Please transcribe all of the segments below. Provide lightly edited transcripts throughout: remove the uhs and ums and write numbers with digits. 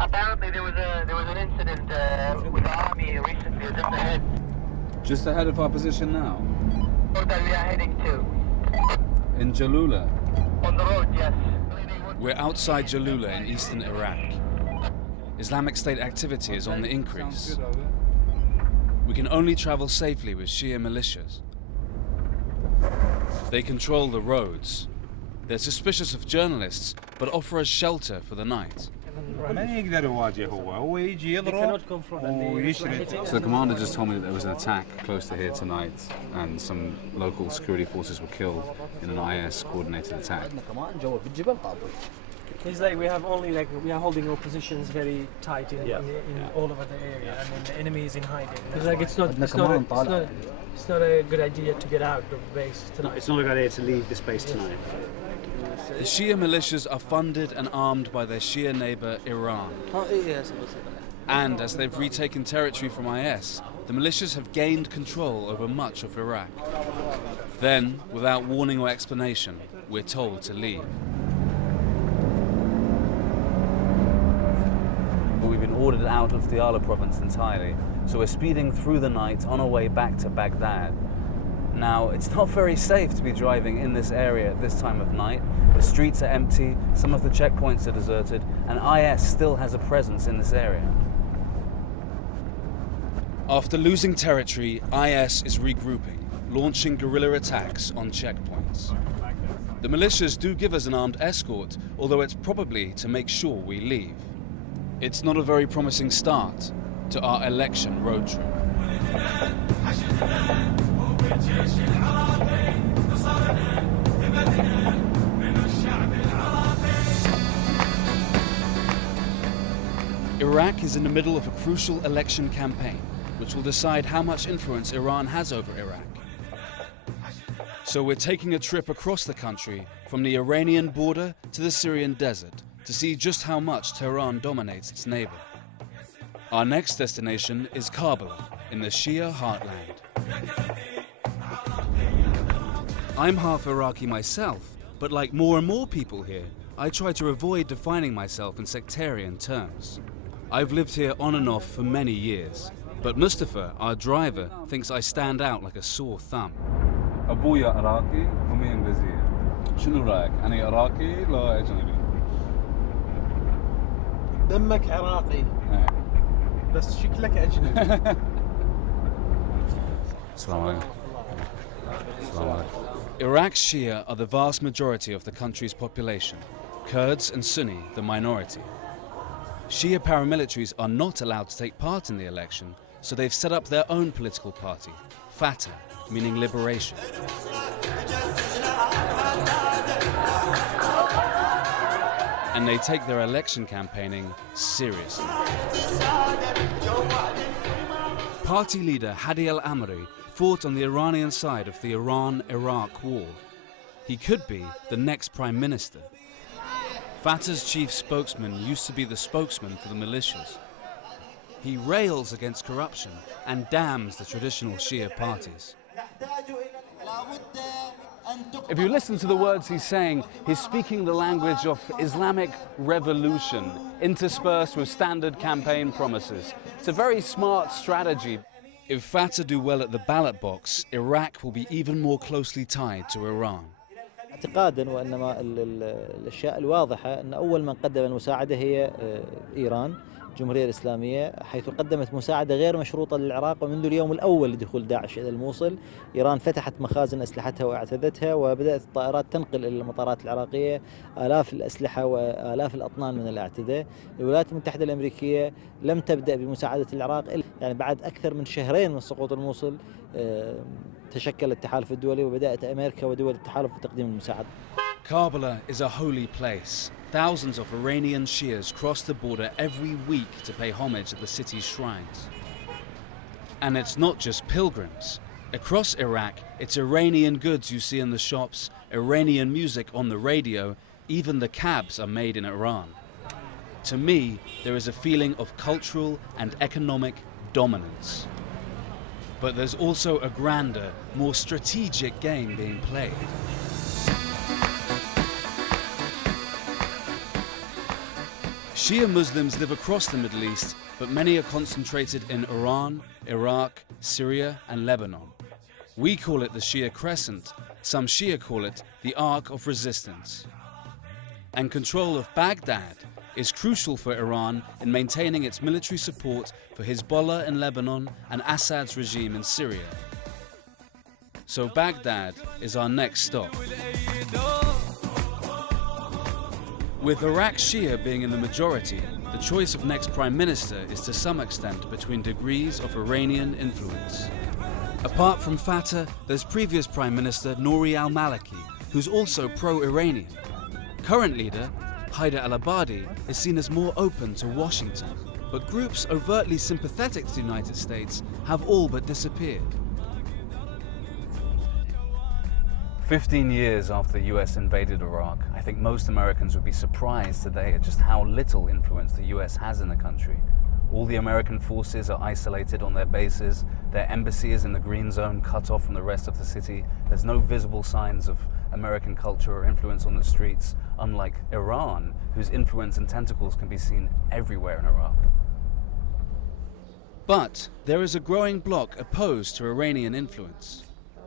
Apparently there was an incident with the army recently just ahead. Just ahead of our position now? That we are heading to. In Jalula? On the road, yes. We're outside Jalula in eastern Iraq. Islamic State activity is on the increase. We can only travel safely with Shia militias. They control the roads. They're suspicious of journalists, but offer us shelter for the night. So the commander just told me that there was an attack close to here tonight and some local security forces were killed in an IS coordinated attack. It's like we are holding our positions very tight in all over the area, and then the enemy is in hiding. It's like it's not a good idea to get out of the base tonight. It's not a good idea to leave this base tonight. The Shia militias are funded and armed by their Shia neighbor Iran. And as they've retaken territory from IS, the militias have gained control over much of Iraq. Then, without warning or explanation, we're told to leave. We've been ordered out of Diyala province entirely, so we're speeding through the night on our way back to Baghdad. Now, it's not very safe to be driving in this area at this time of night. The streets are empty, some of the checkpoints are deserted, and IS still has a presence in this area. After losing territory, IS is regrouping, launching guerrilla attacks on checkpoints. The militias do give us an armed escort, although it's probably to make sure we leave. It's not a very promising start to our election road trip. Iraq is in the middle of a crucial election campaign, which will decide how much influence Iran has over Iraq. So we're taking a trip across the country from the Iranian border to the Syrian desert to see just how much Tehran dominates its neighbor. Our next destination is Kabul, in the Shia heartland. I'm half Iraqi myself, but like more and more people here, I try to avoid defining myself in sectarian terms. I've lived here on and off for many years, but Mustafa, our driver, thinks I stand out like a sore thumb. أبويا عراقي وأمي إنجليزية. شنو رأيك؟ أنا عراقي لا أجنبي؟ دمك عراقي بس شكلك أجنبي. Assalamu alaikum. Iraq's Shia are the vast majority of the country's population, Kurds and Sunni the minority. Shia paramilitaries are not allowed to take part in the election, so they've set up their own political party, Fatah, meaning liberation. And they take their election campaigning seriously. Party leader Hadi al-Amri fought on the Iranian side of the Iran-Iraq war. He could be the next prime minister. Fatah's chief spokesman used to be the spokesman for the militias. He rails against corruption and damns the traditional Shia parties. If you listen to the words he's saying, he's speaking the language of Islamic revolution, interspersed with standard campaign promises. It's a very smart strategy. If Fatah do well at the ballot box, Iraq will be even more closely tied to Iran. اعتقادا وانما الاشياء الواضحه ان اول من قدم المساعده هي ايران الجمهوريه الاسلاميه، حيث قدمت مساعده غير مشروطه للعراق، ومنذ اليوم الاول لدخول داعش الى الموصل ايران فتحت مخازن اسلحتها واعتدتها، وبدات الطائرات تنقل الى المطارات العراقيه آلاف الاسلحه والاف الاطنان من الاعتده. الولايات المتحده الامريكيه لم تبدا بمساعده العراق يعني بعد اكثر من شهرين من سقوط الموصل تشكل التحالف الدولي وبدات امريكا ودول التحالف بتقديم المساعده. Karbala is a holy place. Thousands of Iranian Shias cross the border every week to pay homage at the city's shrines. And it's not just pilgrims. Across Iraq, it's Iranian goods you see in the shops, Iranian music on the radio, even the cabs are made in Iran. To me, there is a feeling of cultural and economic dominance. But there's also a grander, more strategic game being played. Shia Muslims live across the Middle East, but many are concentrated in Iran, Iraq, Syria, and Lebanon. We call it the Shia Crescent. Some Shia call it the Arc of Resistance. And control of Baghdad is crucial for Iran in maintaining its military support for Hezbollah in Lebanon and Assad's regime in Syria. So Baghdad is our next stop. With Iraq Shia being in the majority, the choice of next prime minister is to some extent between degrees of Iranian influence. Apart from Fatah, there's previous Prime Minister Nouri al-Maliki, who's also pro-Iranian. Current leader, Haider al-Abadi, is seen as more open to Washington, but groups overtly sympathetic to the United States have all but disappeared. 15 years after the US invaded Iraq, I think most Americans would be surprised today at just how little influence the US has in the country. All the American forces are isolated on their bases, their embassy is in the green zone cut off from the rest of the city. There's no visible signs of American culture or influence on the streets, unlike Iran, whose influence and tentacles can be seen everywhere in Iraq. But there is a growing bloc opposed to Iranian influence.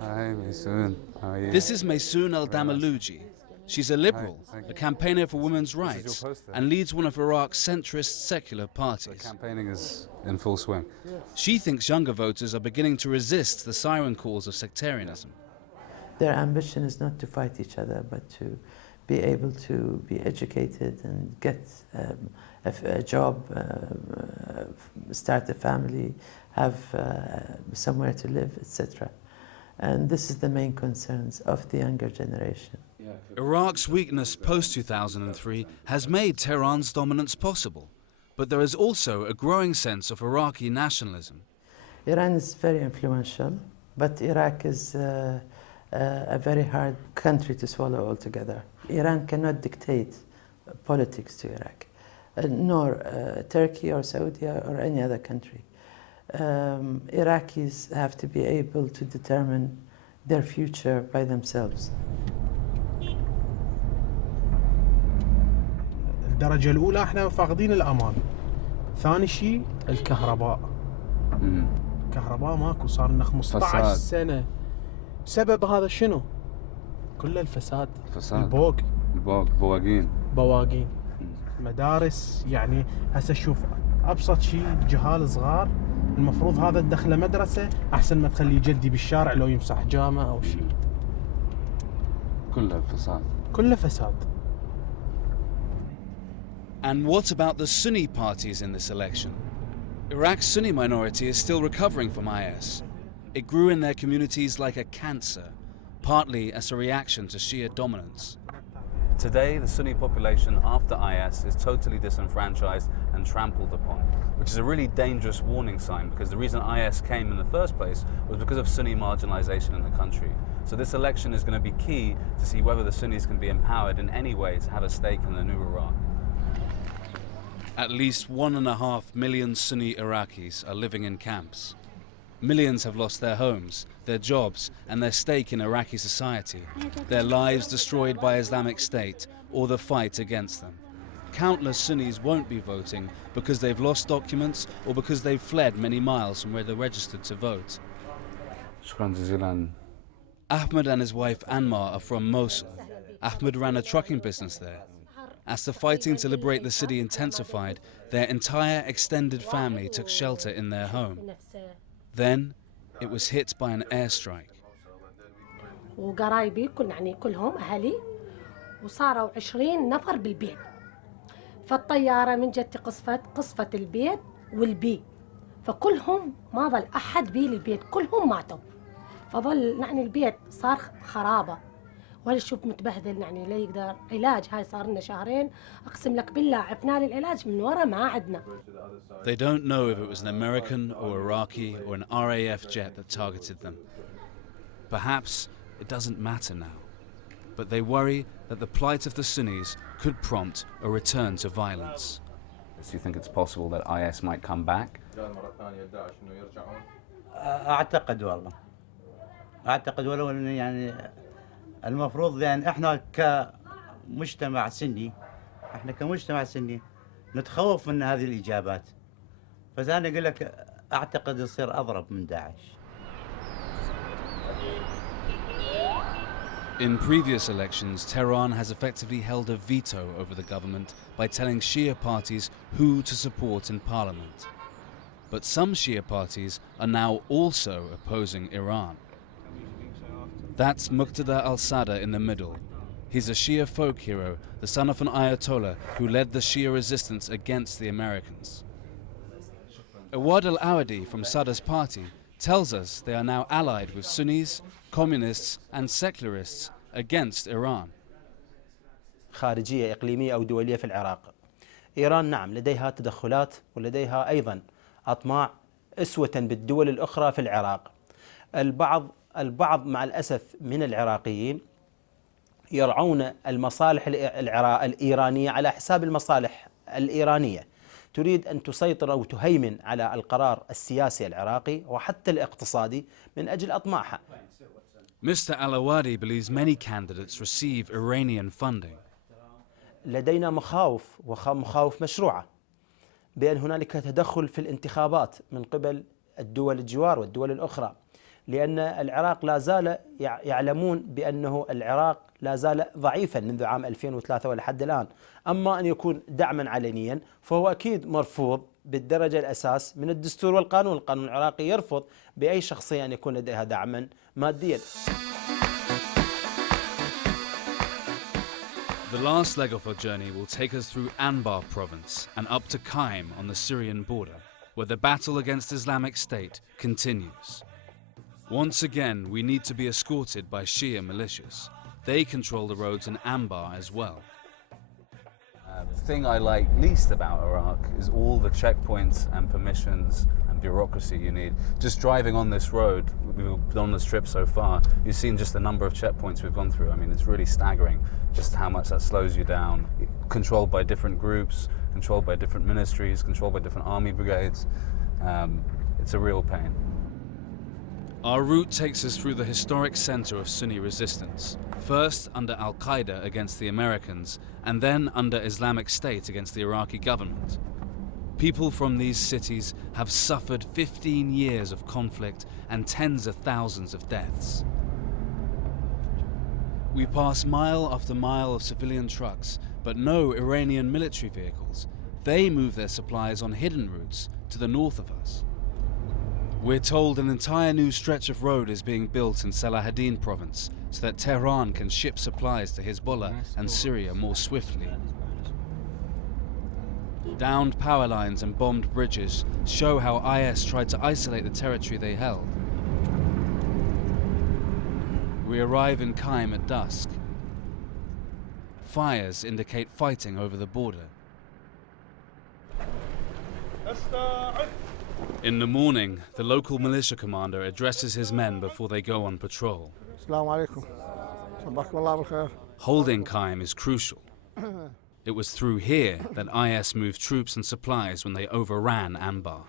Hi, Maysoon. How are you? This is Maysoon al-Damaluji. She's a liberal, a campaigner for women's rights, and leads one of Iraq's centrist secular parties. Campaigning is in full swing. She thinks younger voters are beginning to resist the siren calls of sectarianism. Their ambition is not to fight each other, but to be able to be educated and get a job, start a family, have somewhere to live, etc. And this is the main concerns of the younger generation. Iraq's weakness post-2003 has made Tehran's dominance possible, but there is also a growing sense of Iraqi nationalism. Iran is very influential, but Iraq is a very hard country to swallow altogether. Iran cannot dictate politics to Iraq, nor Turkey or Saudi or any other country. Iraqis have to be able to determine their future by themselves. الدرجة الأولى احنا فاقدين الأمان. ثاني شيء الكهرباء. الكهرباء ماكو صار لنا 15 سنة. سبب هذا شنو؟ كله الفساد. البوق. بواقين. مدارس يعني هسه شوف أبسط شيء جهال صغار المفروض هذا تدخله مدرسة أحسن ما تخليه جدي بالشارع لو يمسح جامع أو شيء. كله فساد. And what about the Sunni parties in this election? Iraq's Sunni minority is still recovering from IS. It grew in their communities like a cancer, partly as a reaction to Shia dominance. Today, the Sunni population after IS is totally disenfranchised and trampled upon, which is a really dangerous warning sign because the reason IS came in the first place was because of Sunni marginalization in the country. So this election is going to be key to see whether the Sunnis can be empowered in any way to have a stake in the new Iraq. At least 1.5 million Sunni Iraqis are living in camps. Millions have lost their homes, their jobs, and their stake in Iraqi society, their lives destroyed by Islamic State or the fight against them. Countless Sunnis won't be voting because they've lost documents or because they've fled many miles from where they're registered to vote. Ahmed and his wife Anmar are from Mosul. Ahmed ran a trucking business there. As the fighting to liberate the city intensified, their entire extended family took shelter in their home. Then, it was hit by an airstrike. وقرايبي كلهم أهلي وصاروا 20 نفر بالبيت. فالطيارة من جت قصفت البيت والبي. فكلهم ما ظل أحد بي للبيت كلهم ماتوا. فظل البيت صار خرابة. ولا شوف متبهدل لا يقدر علاج هاي صار لنا شهرين اقسم لك بالله عفنا للعلاج من ورا ما عندنا. They don't know if it was an American or Iraqi or an RAF jet that targeted them. Perhaps it doesn't matter now, but they worry that the plight of the Sunnis could prompt a return to violence. Do you think it's possible that IS might come back? اعتقد والله ولو انه يعني المفروض يعني احنا كمجتمع سني نتخوف من هذه الاجابات. فانا اقول لك اعتقد يصير اضرب من داعش. In previous elections, Tehran has effectively held a veto over the government by telling Shia parties who to support in parliament. But some Shia parties are now also opposing Iran. That's Muqtada al-Sadr in the middle. He's a Shia folk hero, the son of an Ayatollah who led the Shia resistance against the Americans. Awad Al-Awadi from Sadr's party tells us they are now allied with Sunnis, communists and secularists against Iran. خارجية إقليمية أو دولية في العراق. إيران نعم لديها تدخلات ولديها أيضا أطماع أسوة بالدول الأخرى في العراق. البعض مع الأسف من العراقيين يرعون المصالح الإيرانية على حساب المصالح الإيرانية. تريد أن تسيطر أو تهيمن على القرار السياسي العراقي وحتى الاقتصادي من أجل أطماعها. Mr. Al-Awadi believes many candidates receive Iranian funding. لدينا مخاوف مشروعة بأن هنالك تدخل في الانتخابات من قبل الدول الجوار والدول الأخرى، لأن العراق لا زال يعلمون بأنه العراق لا زال ضعيفا منذ عام 2003 ولحد الآن. أما أن يكون دعما علنيا فهو أكيد مرفوض بالدرجة الأساس من الدستور والقانون. القانون العراقي يرفض بأي شخصية أن يكون لديها دعما ماديا. The last leg of our journey will take us through Anbar province and up to Qasim on the Syrian border, where the battle against Islamic State continues. Once again, we need to be escorted by Shia militias. They control the roads in Anbar as well. The thing I like least about Iraq is all the checkpoints and permissions and bureaucracy you need. Just driving on this road, we've been on this trip so far, you've seen just the number of checkpoints we've gone through. I mean, it's really staggering just how much that slows you down. Controlled by different groups, controlled by different ministries, controlled by different army brigades. It's a real pain. Our route takes us through the historic center of Sunni resistance, first under Al-Qaeda against the Americans, and then under Islamic State against the Iraqi government. People from these cities have suffered 15 years of conflict and tens of thousands of deaths. We pass mile after mile of civilian trucks, but no Iranian military vehicles. They move their supplies on hidden routes to the north of us. We're told an entire new stretch of road is being built in Al-Deen province so that Tehran can ship supplies to Hezbollah and Syria more swiftly. Downed power lines and bombed bridges show how IS tried to isolate the territory they held. We arrive in Qasim at dusk. Fires indicate fighting over the border. In the morning, the local militia commander addresses his men before they go on patrol. Holding Qasim is crucial. It was through here that IS moved troops and supplies when they overran Anbar.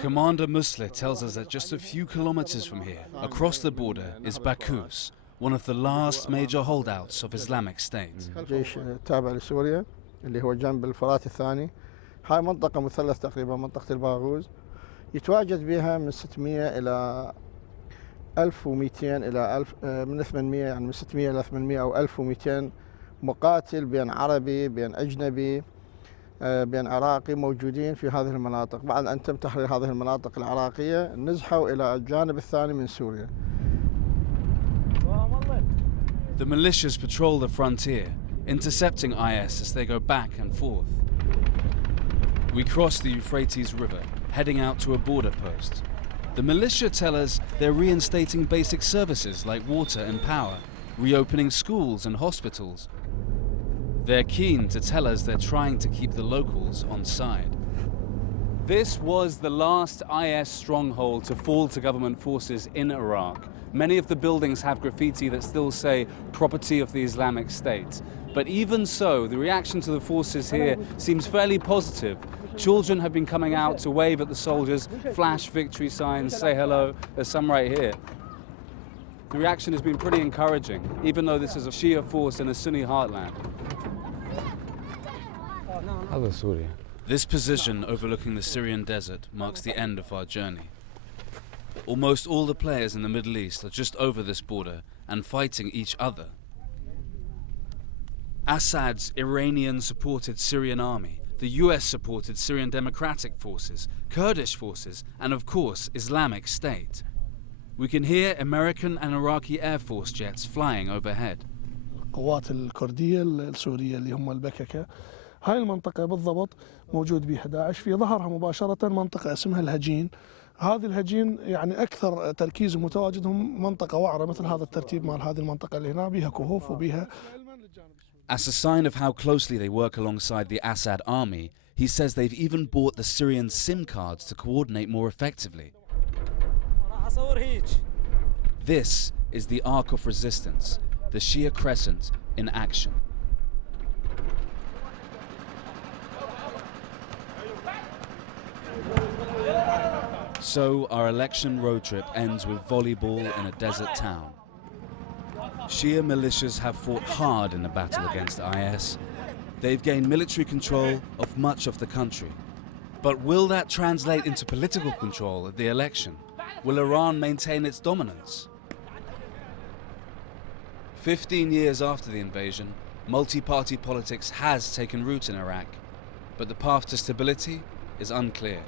Commander Muslih tells us that just a few kilometers from here, across the border, is Bakus, one of the last major holdouts of Islamic State. هاي منطقة مثلث تقريبا منطقة الباغوز يتواجد بها من 600 إلى 1200 إلى 1000 من 800 يعني من 600 إلى 800 أو 1200 مقاتل بين عربي بين أجنبي بين عراقي موجودين في هذه المناطق. بعد أن تم تحرير هذه المناطق العراقية نزحوا إلى الجانب الثاني من سوريا. The militias patrol the frontier, intercepting IS as they go back and forth. We cross the Euphrates River, heading out to a border post. The militia tell us they're reinstating basic services like water and power, reopening schools and hospitals. They're keen to tell us they're trying to keep the locals on side. This was the last IS stronghold to fall to government forces in Iraq. Many of the buildings have graffiti that still say property of the Islamic State. But even so, the reaction to the forces here seems fairly positive. Children have been coming out to wave at the soldiers, flash victory signs, say hello. There's some right here. The reaction has been pretty encouraging, even though this is a Shia force in a Sunni heartland. This position overlooking the Syrian desert marks the end of our journey. Almost all the players in the Middle East are just over this border and fighting each other. Assad's Iranian-supported Syrian army, the US-supported Syrian Democratic Forces, Kurdish forces, and of course, Islamic State. We can hear American and Iraqi Air Force jets flying overhead. القوات الكردية السورية اللي هم البككة هاي المنطقة بالضبط موجود بها داعش في ظهرها مباشرة منطقة اسمها الهجين. هذه الهجين يعني أكثر تركيز متواجدهم منطقة وعرة مثل هذا الترتيب مال هذه المنطقة اللي هنا بها كهوف وبها. As a sign of how closely they work alongside the Assad army, he says they've even bought the Syrian SIM cards to coordinate more effectively. This is the Arc of Resistance, the Shia Crescent in action. So our election road trip ends with volleyball in a desert town. Shia militias have fought hard in the battle against IS. They've gained military control of much of the country. But will that translate into political control at the election? Will Iran maintain its dominance? 15 years after the invasion, multi-party politics has taken root in Iraq, but the path to stability is unclear.